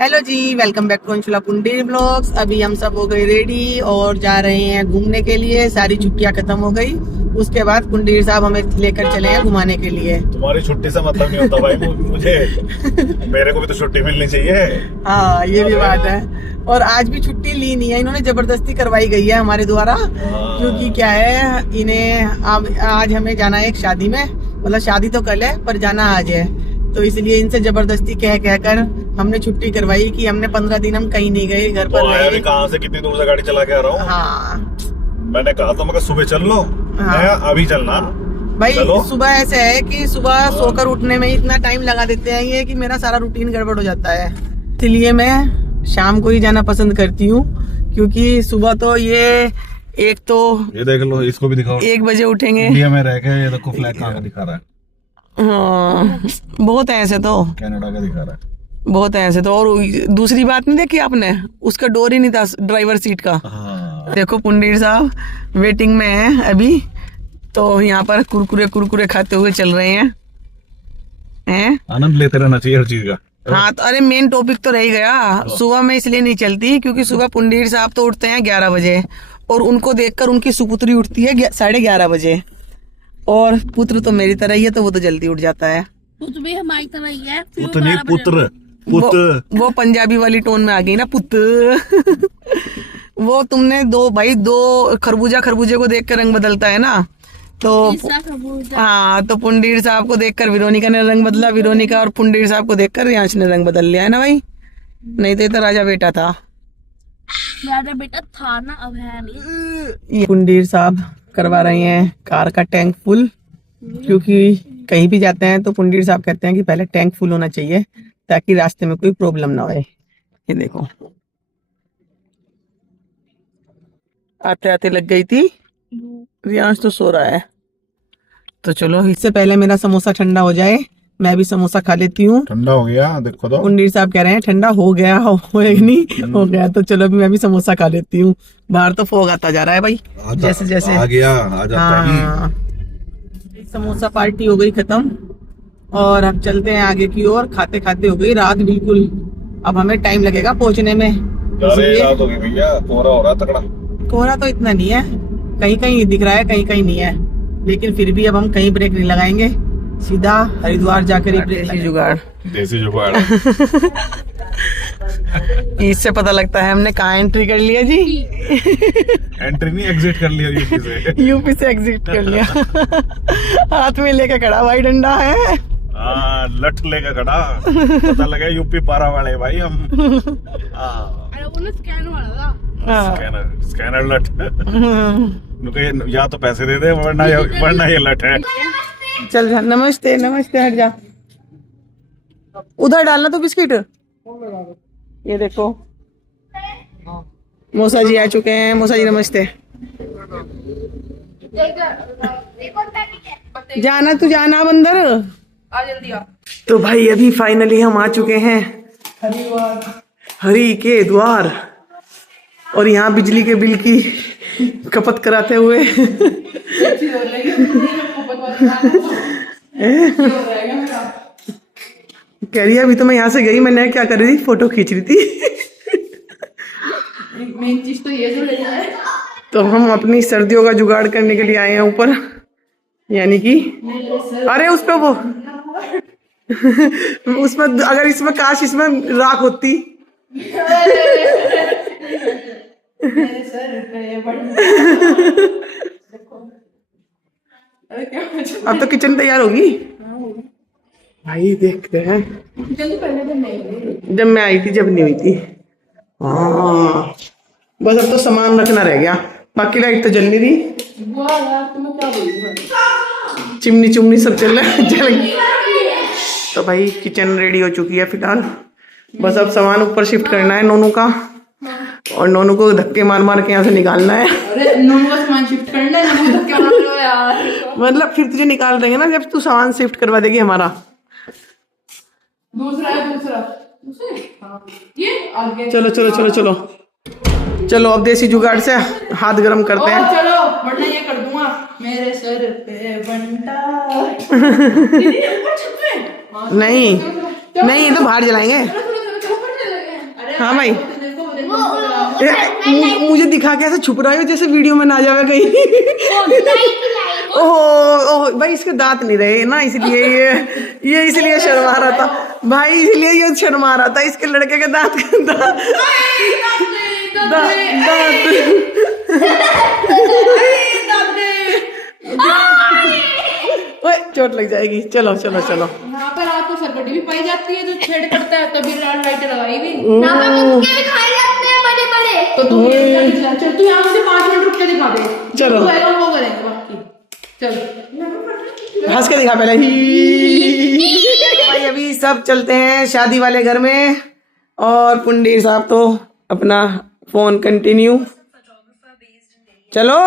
Hello जी, welcome back to Anshula Pundi blogs. अभी हम सब हो गए रेडी और जा रहे हैं घूमने के लिए। सारी छुट्टियां खत्म हो गई, उसके बाद पुंडीर साहब हमें लेकर चले हैं घुमाने के लिए। तुम्हारी छुट्टी से मतलब नहीं होता भाई मुझे मेरे को भी तो छुट्टी मिलनी चाहिए। हाँ, ये भी बात है। और आज भी छुट्टी ली नहीं है, इन्होंने जबरदस्ती करवाई गई है हमारे द्वारा। क्योंकि क्या है, इन्हें आज हमें जाना है एक शादी में। मतलब शादी तो कल है पर जाना आज है, तो इसलिए इनसे जबरदस्ती कह कर हमने छुट्टी करवाई कि हमने 15 दिन हम कहीं नहीं गए, घर पर रहे। कहाँ से कितनी दूर से गाड़ी चला के आ रहा हूँ। हाँ, मैंने कहा था मगर सुबह चल लो। हाँ। अभी चलना भाई चलो। सुबह ऐसे है कि सुबह सोकर उठने में इतना टाइम लगा देते हैं ये कि मेरा सारा रूटीन गड़बड़ हो जाता है। इसलिए मैं शाम को ही जाना पसंद करती हूँ, क्योंकि सुबह तो ये एक तो ये देख लो, इसको भी दिखाओ। 1 बजे उठेंगे। इंडिया में रह के ये देखो फ्लैग कहाँ का दिखा रहा है। हाँ, बहुत है ऐसे तो, कनाडा का दिखा रहा है। बहुत है ऐसे तो। और दूसरी बात नहीं देखी आपने, उसका डोर ही नहीं था ड्राइवर सीट का। हाँ। देखो पुंडीर साहब वेटिंग में है अभी, तो यहाँ पर कुरकुरे खाते हुए चल रहे हैं। आनंद लेते रहना चाहिए हर चीज का। हाँ, तो अरे मेन टॉपिक तो रह गया। सुबह में इसलिए नहीं चलती क्योंकि सुबह पुंडीर साहब तो उठते हैं 11 बजे, और उनको देखकर उनकी सुपुत्री उठती है 11:30 बजे। और पुत्र तो मेरी तरह ही है, तो वो तो जल्दी उठ जाता है। पुत्र भी हमारी तरह ही है। पुत्र नहीं, पुत्र। वो पंजाबी वाली टोन में आ गई ना, पुत्र। वो तुमने दो खरबूजे को देखकर रंग बदलता है ना, तो हाँ, तो पुंडीर साहब को देखकर विरोनिका ने रंग बदला, विरोनिका और पुंडीर साहब को देखकर रियांश ने रंग बदल लिया है ना भाई। नहीं तो ये तो राजा बेटा था। राजा बेटा था ना, अब है नहीं। ये पुंडीर साहब करवा रहे हैं कार का टैंक फुल, क्योंकि कहीं भी जाते हैं तो पुंडीर साहब कहते हैं कि पहले टैंक फुल होना चाहिए ताकि रास्ते में कोई प्रॉब्लम ना होए। ये देखो, आते आते लग गई थी। रियांश तो सो रहा है, तो चलो इससे पहले मेरा समोसा ठंडा हो जाए, मैं भी समोसा खा लेती हूँ। ठंडा हो गया, देखो तो। पुंडीर साहब कह रहे हैं ठंडा हो गया, नहीं हो गया, तो चलो अभी मैं भी समोसा खा लेती हूँ। बाहर तो फोग आता जा रहा है भाई, जैसे जैसे आ गया, आ जाता ही। समोसा पार्टी हो गई खत्म, और अब चलते हैं आगे की ओर। खाते खाते हो गई रात बिल्कुल, अब हमें टाइम लगेगा पहुंचने में। रात हो गई भैया, कोहरा हो रहा तगड़ा। कोहरा तो इतना नहीं है, कहीं कहीं दिख रहा है, कहीं कहीं नहीं है, लेकिन फिर भी अब हम कहीं ब्रेक नहीं लगाएंगे, सीधा हरिद्वार जाकर ही ब्रेक लगाएंगे। जुगाड़, देसी जुगाड़। इससे पता लगता है हमने कहाँ एंट्री कर लिया जी। एंट्री नहीं, एग्जिट कर लिया यूपी से। यूपी से एग्जिट कर लिया। हाथ में लेके खड़ा भाई, डंडा है। लठ लेकर खड़ा, पता लगा यूपी 12 वाले भाई हम। अरे वो ना स्कैन वाला था। स्कैनर लठ। या तो पैसे दे दे, वरना ये लठ है। चल जा, नमस्ते नमस्ते, हट जा, उधर डालना तो बिस्किट। ये देखो मौसा जी आ चुके हैं। मौसा जी नमस्ते। जाना तू, जाना अब अंदर आ, जल्दी आ। तो भाई अभी फाइनली हम आ चुके हैं हरि के द्वार, और यहाँ बिजली के बिल की खपत कराते हुए कह रही है अभी तो मैं यहाँ से गई, मैंने क्या कर रही थी, फोटो खींच रही थी। मेन चीज तो ये है। तो हम अपनी सर्दियों का जुगाड़ करने के लिए आए हैं ऊपर, यानी कि अरे उस पे वो उसमें अगर इसमें काश इसमें राख होती। अब तो किचन तैयार होगी भाई, देखते हैं। जब मैं आई थी, जब नहीं हुई थी। हाँ, बस अब तो सामान रखना रह गया, बाकी लाइट तो जल नहीं रही। चिमनी सब जल गई। तो भाई किचन रेडी हो चुकी है फिलहाल, बस अब सामान ऊपर शिफ्ट करना है नोनू का, और नोनू को धक्के मार मार के यहाँ से निकालना है। अरे नोनू का सामान शिफ्ट करना है, नोनू धक्के मार रहे हो यार। मतलब फिर तुझे निकाल देंगे ना जब तू सामान शिफ्ट करवा देगी हमारा। दूसरा ये आगे। चलो चलो चलो चलो चलो, अब देसी जुगाड़ से हाथ गरम करते हैं। चलो वरना ये कर दूंगा मेरे सर पे बंटा। नहीं नहीं, ये तो बाहर जलाएंगे। हाँ भाई मुझे दिखा के ऐसे छुप रहा है जैसे वीडियो में ना जावे कहीं। ओहो भाई इसके दांत नहीं रहे ना, इसलिए ये इसलिए शर्मा रहा था भाई, इसलिए ये शर्मा रहा था। इसके लड़के के दांत ओए चोट लग जाएगी। चलो चलो चलो। यहाँ पर आपको सरपटी भी पाई जाती है, जो छेड़ करता है तभी लाल लाइट लगाई भी। तो तू चल, तू यहाँ से 5 मिनट रुक के दिखा दे। चलो वो करेंगे बाकी। चल हंस के दिखा पहले ही। भाई अभी सब चलते हैं शादी वाले घर में, और पुंडीर साहब तो अपना फोन कंटिन्यू। चलो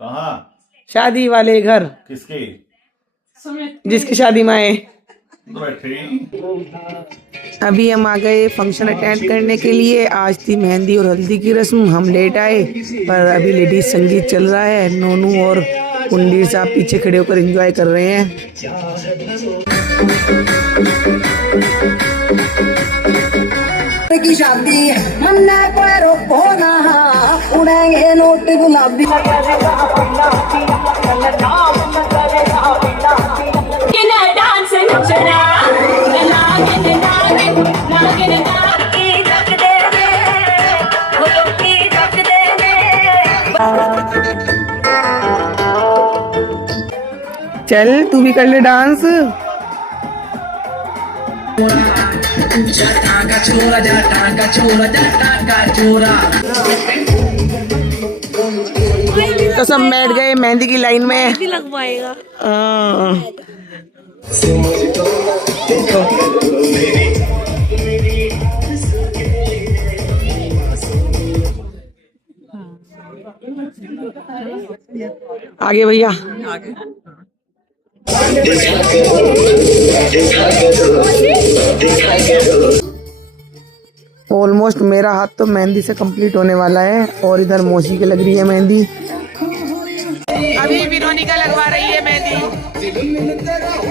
कहाँ? शादी वाले घर, किसकी? जिसकी शादी में आए। बैठे अभी हम आ गए फंक्शन अटेंड करने के लिए। आज थी मेहंदी और हल्दी की रस्म, हम लेट आए, पर अभी लेडीज संगीत चल रहा है। नोनू और पुंडीर साहब पीछे खड़े होकर एंजॉय कर रहे हैं। की शादी मन्ना पर रोना उड़ेंगे नोट गुलाबी। चल तू भी कर ले डांस। तो सब बैठ गए मेहंदी की लाइन में। लगवाएगा आगे भैया। ऑलमोस्ट मेरा हाथ तो मेहंदी से कंप्लीट होने वाला है, और इधर मौसी के लग रही है मेहंदी। अभी विरोनिका लगवा रही है मेहंदी।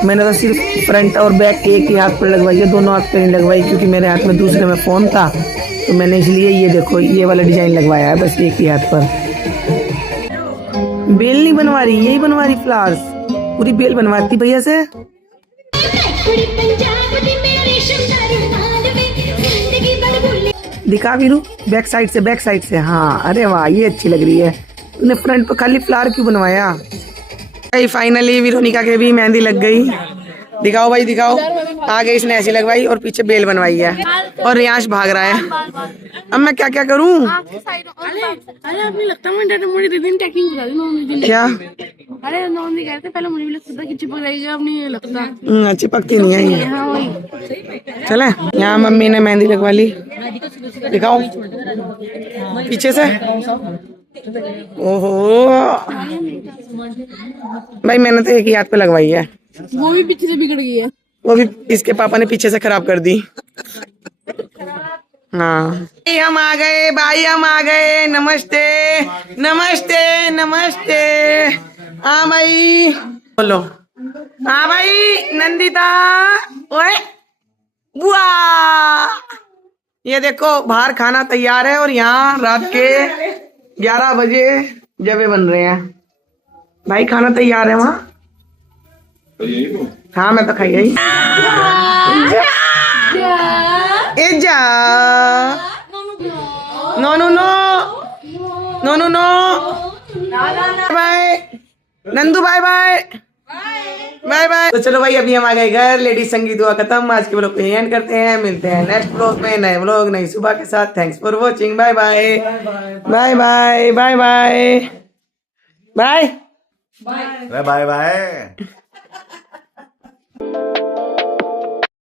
मैंने तो सिर्फ फ्रंट और बैक एक ही हाथ पर लगवाई है, दोनों हाथ पर नहीं लगवाई, क्योंकि मेरे हाथ में दूसरे में फोन था, तो मैंने इसलिए ये देखो ये वाला डिजाइन लगवाया है बस एक ही हाथ पर। बेल नहीं बनवा रही, यही बनवा रही फ्लावर्स, पूरी बेल बनवाती भैया से। दिखा वीरू बैक साइड से, बैक साइड से। हाँ अरे वाह ये अच्छी लग रही है। तूने फ्रंट पर खाली फ्लावर क्यों बनवाया? भाई फाइनली विरोनिका के भी मेहंदी लग गई। दिखाओ भाई दिखाओ। आगे इसने ऐसी लगवाई और पीछे बेल बनवाई है, और रियांश भाग रहा है। अब मैं क्या क्या करूँ? अरे अपनी लगता है मुझे दीदी टेक्निक बता दी। क्या? अरे नॉन कहते पहले मुझे भी लगता था कि चिपक जाएगी, अब नहीं लगता। चिपकती नहीं है ये। हाँ वही। चले यहाँ मम्मी ने मेहंदी लगवा ली। दिखाओ पीछे से। ओहो भाई मैंने तो एक ही हाथ पे लगवाई है, वो भी पीछे से बिगड़ गई है। वो भी इसके पापा ने पीछे से खराब कर दी। हाँ भाई हम आ गए, भाई हम आ गए। नमस्ते नमस्ते नमस्ते। हाँ भाई बोलो। हाँ भाई नंदिता। ओए बुआ ये देखो बाहर खाना तैयार है, और यहाँ रात के 11 बजे जबे बन रहे हैं। भाई खाना तैयार है वहाँ। हाँ मैं तो खाई गई। ए जा no no no no no no. Bye Nandu, bye bye bye bye. तो चलो भाई अभी हम आ गए घर। लेडीज संगीत हुआ खत्म। आज के ब्लॉग को एंड करते हैं। मिलते हैं नेक्स्ट ब्लॉग में, नए ब्लॉग नई सुबह के साथ। Thanks for watching. Bye bye bye bye bye bye bye bye bye bye.